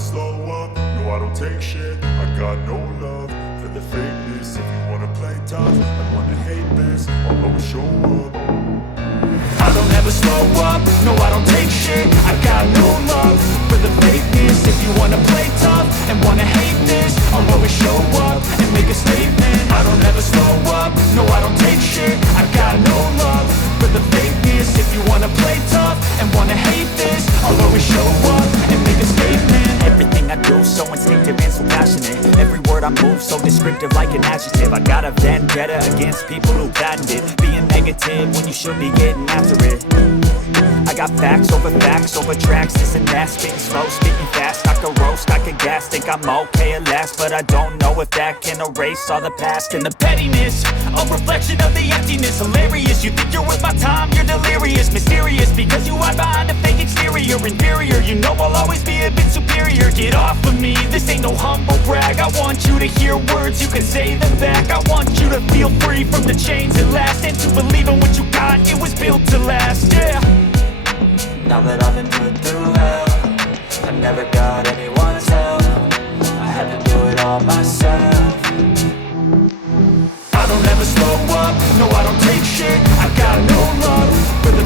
slow up, no I don't take shit. I got no love for the fakeness. If you wanna play tough and wanna hate this, I'll always show up. I don't ever slow up, no I don't take shit. I got no love for the fakeness. If you wanna play tough and wanna hate this, I'll always show up and make a statement. I don't ever slow up, no I don't take shit. I got no love for the fakeness. If you wanna play tough and wanna hate this, I'll always show up and make a statement. Everything I do so instinctive and so passionate. Every word I move so descriptive like an adjective. I got a vendetta against people who patented being negative when you should be getting after it. I got facts over tracks, this and that. Spitting slow, speaking fast, I could roast, I could gas. Think I'm okay at last, but I don't know if that can erase all the past. And the pettiness, a reflection of the emptiness. Hilarious, you think you're worth my time, you're delirious. Mysterious, because you hide behind a fake exterior. Inferior, you know I'll always be a bit superior. Get off of me, this ain't no humble brag. I want you to hear words, you can say them back. I want you to feel free from the chains at last, and to believe in what you got, it was built to last, yeah. Now that I've been put through hell, I never got anyone's help. I had to do it all myself. I don't ever slow up, no I don't take shit. I got no love for the